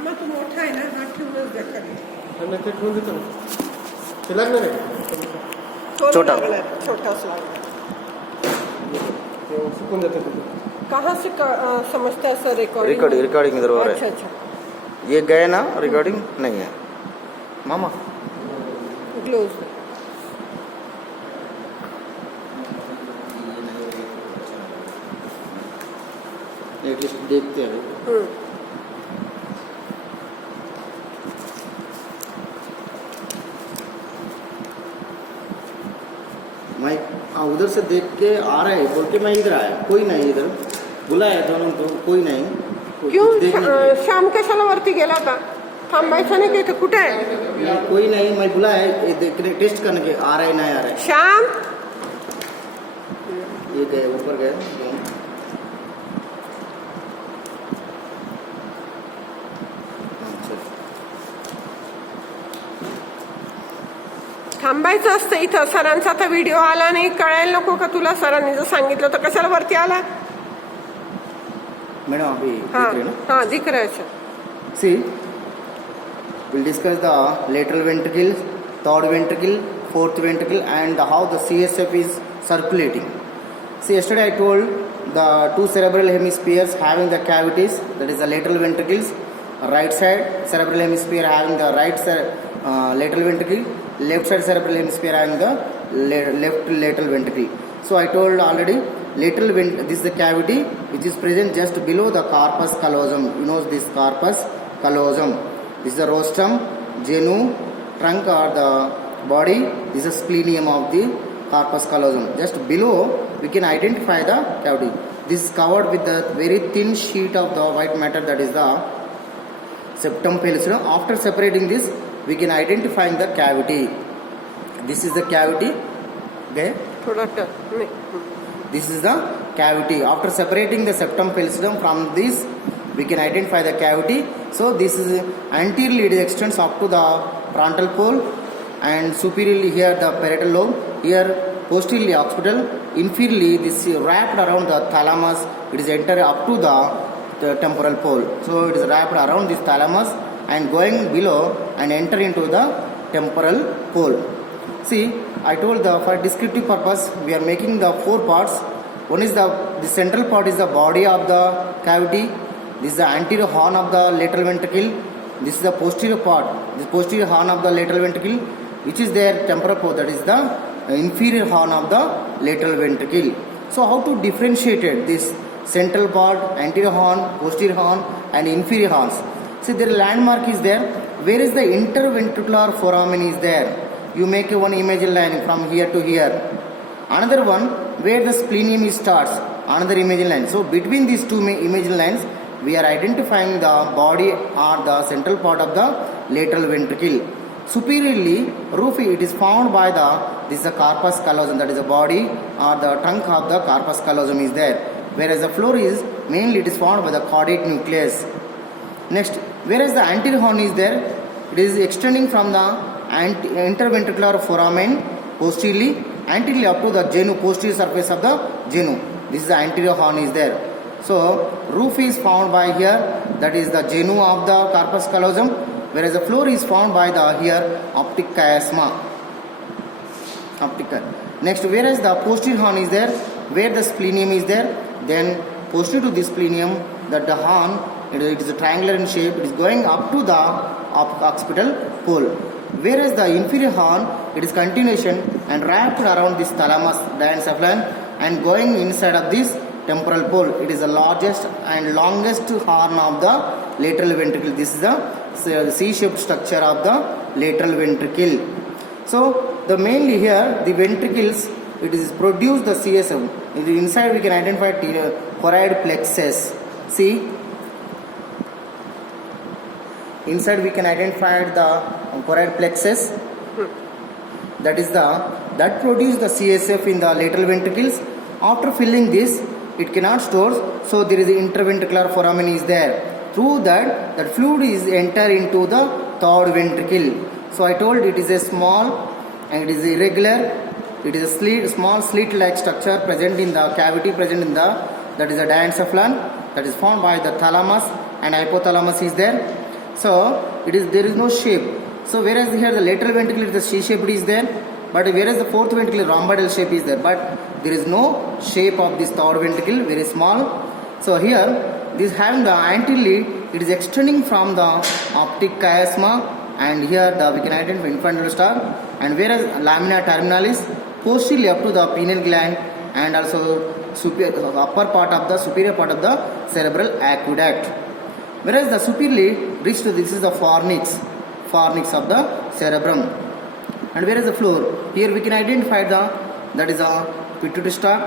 मामा तो मोठा आहे ना, हा ठेवूनच द्या खाली. आणि ते ठेवून देतो ना. ते लागणार आहे तो छोटा. लागलाय, छोटाच लागलाय. ते सुकून जातं तिथे. कहाँ से समझता है सर रिकॉर्डिंग? रिकॉर्डिंग इधर हो रहा अच्छा है. अच्छा. ये गए ना, रिकॉर्डिंग नहीं है मामा. ग्लोव्स. एटलीस्ट देखते हैं. मैं उधर से देख के आ रहा है, बोल के मैं इधर आया, कोई नहीं इधर. बुलाया दोनों को, कोई नहीं. क्यों देखने के. श्याम कशाला वरती गेला होता? थांबायचं नाही का इथं? कुठे आहे नहीं, कोई नहीं. मैं बुलाया ये देखने, टेस्ट करने के. आ रहा है नहीं आ रहा है. श्याम? ये गए ऊपर गए. थांबायचं असतं इथं. सरांचा आता व्हिडिओ आला नाही, कळायला नको का तुला? सरांनी जर सांगितलं तर कशाला वरती आला? मैडम अभी हाँ देख रहे हैं ना. हाँ दिख रहा है sir. See, we'll discuss the lateral ventricle, third ventricle, fourth ventricle, and how the CSF is circulating. See, yesterday I told the two cerebral hemispheres having the cavities, that is the lateral ventricles. Right side cerebral hemisphere having the lateral ventricle, left side cerebral hemisphere having the left lateral ventricle. So I told already, this is the cavity which is present just below the corpus callosum. You know this corpus callosum. This is the rostrum, genu, trunk or the body. This is splenium of the corpus callosum. Just below we can identify the cavity. This is covered with the very thin sheet of the white matter, that is the septum pellucidum. After separating this, we can identify the cavity. This is the cavity. Okay. थोड़ा turn नहीं. This is the cavity. After separating the septum pellucidum from this, we can identify the cavity. So this is anteriorly it extends up to the frontal pole, and superiorly here the parietal lobe. Here posteriorly occipital. Inferiorly this is wrapped around the thalamus. It is entered up to the temporal pole. So it is wrapped around this thalamus and going below and enter into the temporal pole. See, I told for descriptive purpose we are making the four parts. One is the central part is the body of the cavity. This is the anterior horn of the lateral ventricle. This is the posterior part. This posterior horn of the lateral ventricle, which is their temporal pole. That is the inferior horn of the lateral ventricle. So how to differentiate this central part, anterior horn, posterior horn, and inferior horns? See, their landmark is there. Where is the interventricular foramen is there? You make one image line from here to here. Another one where the splenium starts, another image line. So between these two image lines, we are identifying the body or the central part of the lateral ventricle. Superiorly, roof it is formed by this is the corpus callosum, that is the body or the trunk of the corpus callosum is there. Whereas the floor is mainly it is formed by the caudate nucleus. Next, whereas the anterior horn is there, it is extending from the interventricular foramen posteriorly up to the genu, posterior surface of the genu. This is the anterior horn is there. So roof is formed by here, that is the genu of the corpus callosum, whereas the floor is formed by the here optic chiasma. Next, whereas the posterior horn is there, where the splenium is there, then posterior to this splenium, that the horn it is a triangular in shape. It is going up to the occipital pole. Whereas the inferior horn, it is continuation and wrapped around this thalamus diencephalon and going inside of this temporal pole. It is the largest and longest horn of the lateral ventricle. This is the C-shaped structure of the lateral ventricle. So the mainly here the ventricles, it is produced the CSF. Inside we can identify choroid plexus. See, inside we can identify the choroid plexus. That is that produce the CSF in the lateral ventricles. After filling this, it cannot store, so there is the interventricular foramen is there. Through that fluid is enter into the third ventricle. So I told it is a small and it is irregular. It is a small slit-like structure present in the cavity, present in that is the diencephalon, that is formed by the thalamus and hypothalamus is there. So there is no shape. So whereas here the lateral ventricle is the C-shaped is there, but whereas the fourth ventricle rhomboidal shape is there, but there is no shape of this third ventricle, very small. So here this having the anteriorly, it is extending from the optic chiasma, and here we can identify infundibulous star, and whereas lamina terminalis posteriorly up to the pineal gland, and also upper part of the superior part of the cerebral aqueduct. Whereas the superiorly reach to this is the fornix of the cerebrum, and whereas the floor, here we can identify that is a pituitary stalk,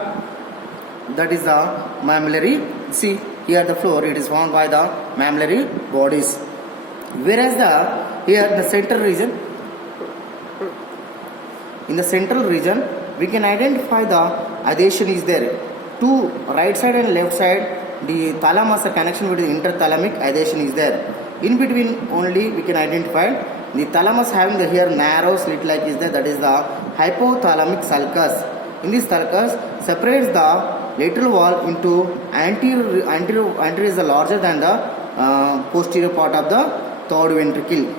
that is the mammillary. See here the floor, it is formed by the mammillary bodies. Whereas here the central region, in the central region we can identify the adhesion is there. To right side and left side, the thalamus connection with the interthalamic adhesion is there. In between only we can identify the thalamus having the here narrow slit like is there, that is the hypothalamic sulcus. In this sulcus separates the lateral wall into anterior is the larger than the posterior part of the third ventricle.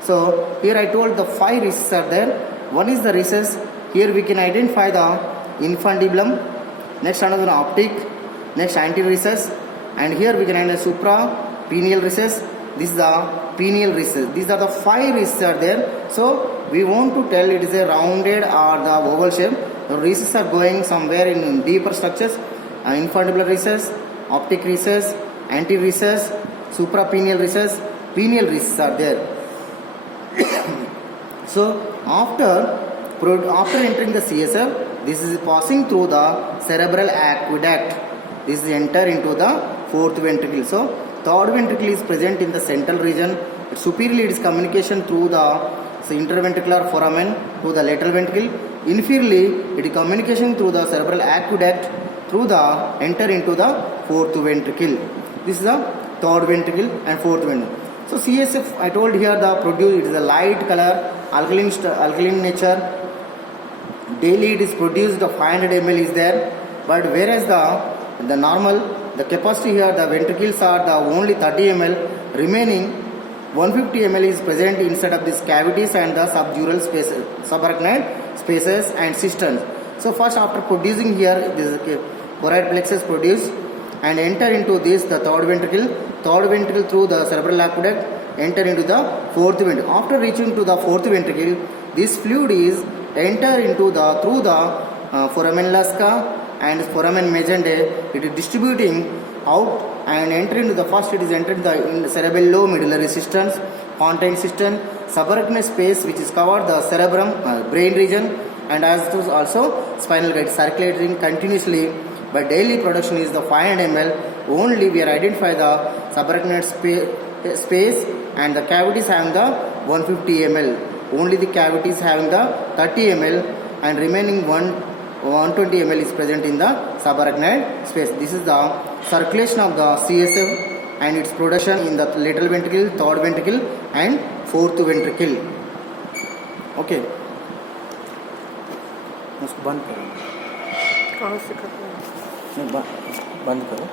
So here I told the 5 recesses are there. One is the recess. Here we can identify the infundibulum, next another optic, next anterior recess, and here we can identify supra-pineal recess. This is the pineal recess. These are the 5 recesses are there. So we want to tell it is a rounded or the oval shape. The recesses are going somewhere in deeper structures. Infundibular recess, optic recess, anterior recess, suprapineal recess, pineal recesses are there. So after entering the CSF, this is passing through the cerebral aqueduct. This is enter into the fourth ventricle. So third ventricle is present in the central region. Superiorly it is communication through the interventricular foramen to the lateral ventricle. Inferiorly it is communication through the cerebral aqueduct through the enter into the fourth ventricle. This is the third ventricle and fourth ventricle. So CSF, I told here the produce, it is a light color, alkaline nature. Daily it is produced, the 500 ml is there, but whereas the normal, the capacity here, the ventricles are the only 30 ml, remaining 150 ml is present inside of these cavities and the subdural spaces, subarachnoid spaces and cisterns. So first after producing here, this choroid plexus produced and enter into this the third ventricle through the cerebral aqueduct, enter into the fourth ventricle. After reaching to the fourth ventricle, this fluid is enter into the through the foramen lasca and foramen mejendae. It is distributing out and enter into the first, it is entered in the cerebellomedullary cisterns, pontine cistern, subarachnoid space which is covered the cerebrum, brain region, and as also spinal cord circulating continuously. But daily production is the 500 ml. Only we are identify the subarachnoid space and the cavities having the 150 ml. Only the cavities having the 30 ml and remaining 120 ml is present in the subarachnoid space. This is the circulation of the CSF and its production in the lateral ventricle, third ventricle and fourth ventricle. Okay. बंद करो. कहाँ से करना है? बंद करो.